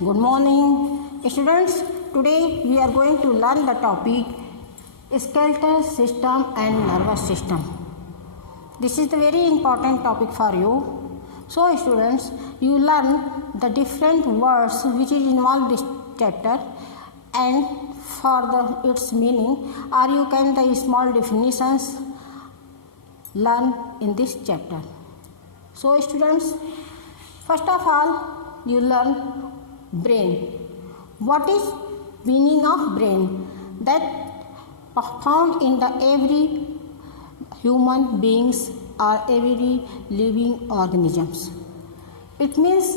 good morning. Students, today we are going to learn the topic skeletal system and nervous system. This is the very important topic for you. So students, you learn the different words which is involved in this chapter and for its meaning, or you can the small definitions learn in this chapter. So students, first of all, you learn brain. What is meaning of brain? That found in the every human beings or every living organisms. It means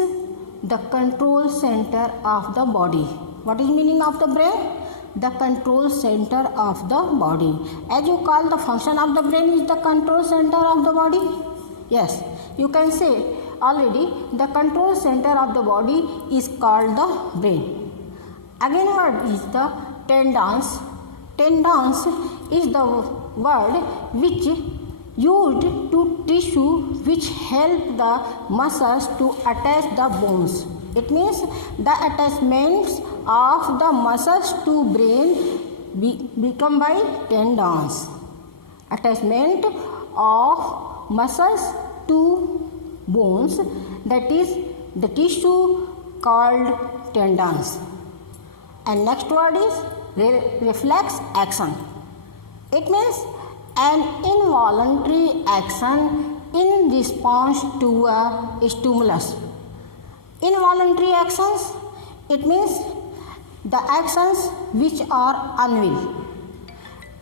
the control center of the body. What is meaning of the brain? The control center of the body. As you call the function of the brain is the control center of the body. Yes, you can say already the control center of the body is called the brain. Again word is the tendons. Tendons is the word which used to tissue which help the muscles to attach the bones. It means the attachments of the muscles to brain become by tendons. Attachment of muscles to bones, that is the tissue called tendons. And next word is reflex action. It means an involuntary action in response to a stimulus. Involuntary actions, it means the actions which are unwill.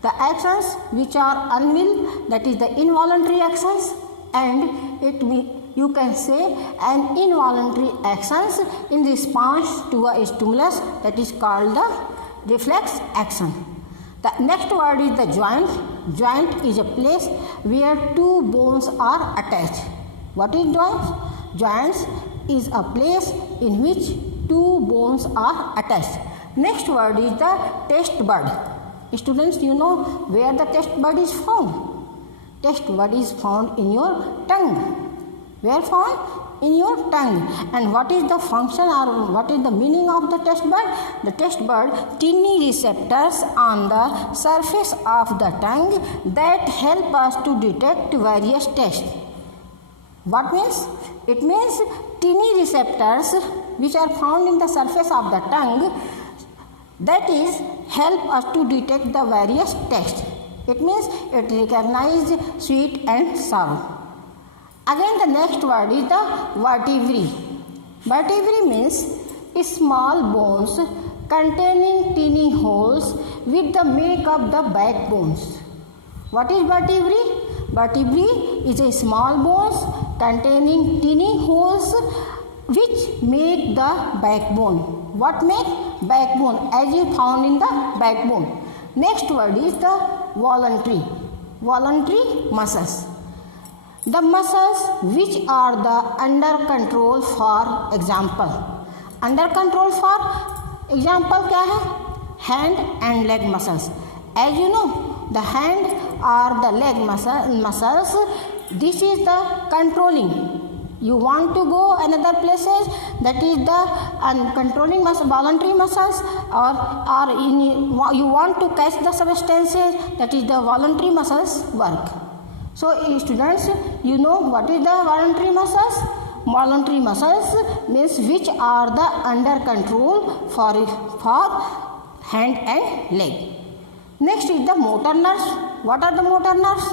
The actions which are unwill, that is the involuntary actions, and you can say an involuntary actions in response to a stimulus, that is called the reflex action. The next word is the joint. Joint is a place where two bones are attached. What is joints? Joints is a place in which two bones are attached. Next word is the taste bud. Students, you know where the taste bud is found? Taste bud is found in your tongue. Where found? In your tongue. And what is the function or what is the meaning of the taste bud? The taste bud, tiny receptors on the surface of the tongue that help us to detect various tastes. What means? It means tiny receptors which are found in the surface of the tongue, that is help us to detect the various tastes. It means it recognizes sweet and sour. Again the next word is the vertebrae. Vertebrae means small bones containing tiny holes with the make up the backbones. What is vertebrae? Vertebrae is a small bones containing tiny holes which make the backbone. What make? Backbone, as you found in the backbone. Next word is the voluntary. Voluntary muscles. The muscles which are the under control, for example. Under control for example क्या है? Hand and leg muscles. As you know, the hand or the leg muscles, this is the controlling. You want to go another places, that is the controlling muscle, voluntary muscles, or you want to catch the substances, that is the voluntary muscles work. So students, you know what is the voluntary muscles? Voluntary muscles means which are the under control for hand and leg. Next is the motor nerves. What are the motor nerves?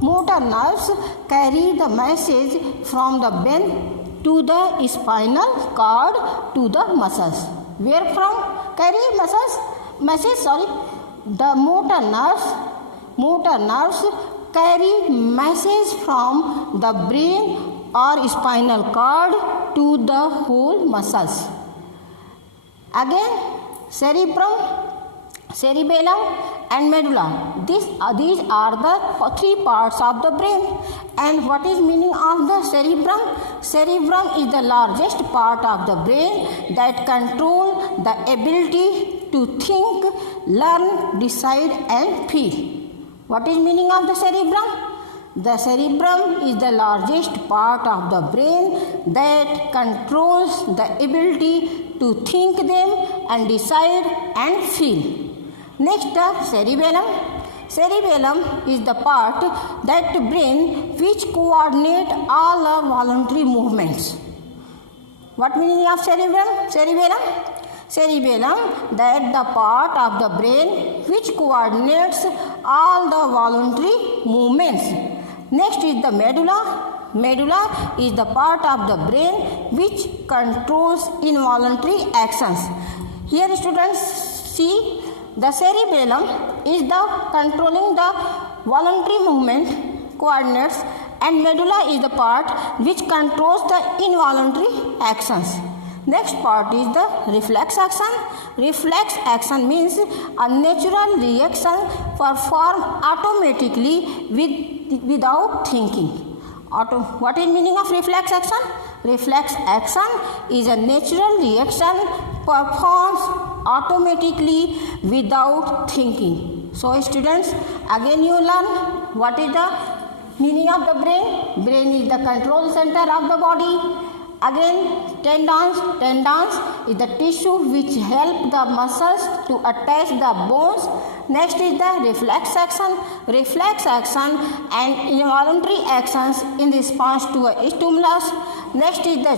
Motor nerves carry the message from the brain to the spinal cord to the muscles. Where from? Carry message. The motor nerves carry message from the brain or spinal cord to the whole muscles. Again, cerebellum and medulla. These are the three parts of the brain. And what is meaning of the cerebrum? Cerebrum is the largest part of the brain that control the ability to think, learn, decide and feel. What is meaning of the cerebrum? The cerebrum is the largest part of the brain that controls the ability to think them and decide and feel. Next, the cerebellum. Cerebellum is the part that brain which coordinate all the voluntary movements. What meaning of cerebellum? Cerebellum, that the part of the brain which coordinates all the voluntary movements. Next is the medulla. Medulla is the part of the brain which controls involuntary actions. Here students see the cerebellum is the controlling the voluntary movement coordinates, and medulla is the part which controls the involuntary actions. Next part is the reflex action. Reflex action means a natural reaction performed automatically without thinking. What is meaning of reflex action? Reflex action is a natural reaction performed automatically without thinking. So students, again you learn what is the meaning of the brain. Brain is the control center of the body. Again, tendons is the tissue which help the muscles to attach the bones. Next is the reflex action and involuntary actions in response to a stimulus. Next is the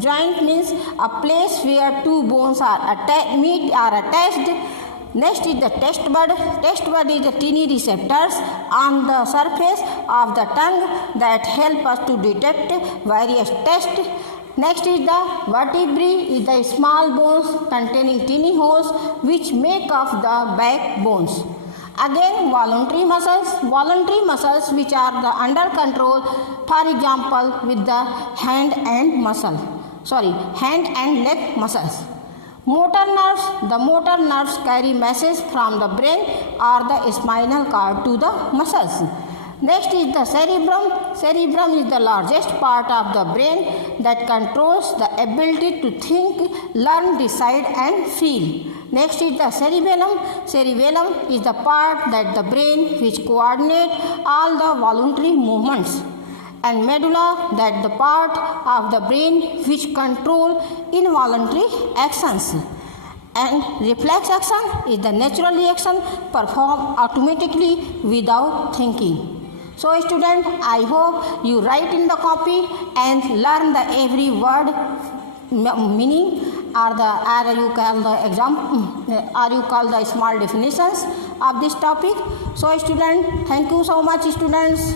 joint means a place where two bones are attached. Next is the taste bud. Taste bud is the tiny receptors on the surface of the tongue that help us to detect various tastes. Next is the vertebrae, is the small bones containing tiny holes which make up the backbones. Again, voluntary muscles which are the under control, for example with the hand and leg muscles. The motor nerves carry messages from the brain or the spinal cord to the muscles. Next is the cerebrum. Cerebrum is the largest part of the brain that controls the ability to think, learn, decide and feel. Next is the cerebellum. Cerebellum is the part that the brain which coordinates all the voluntary movements. And medulla, that the part of the brain which control involuntary actions. And reflex action is the natural reaction performed automatically without thinking. So student, I hope you write in the copy and learn the every word meaning or you call the small definitions of this topic. So student, thank you so much students.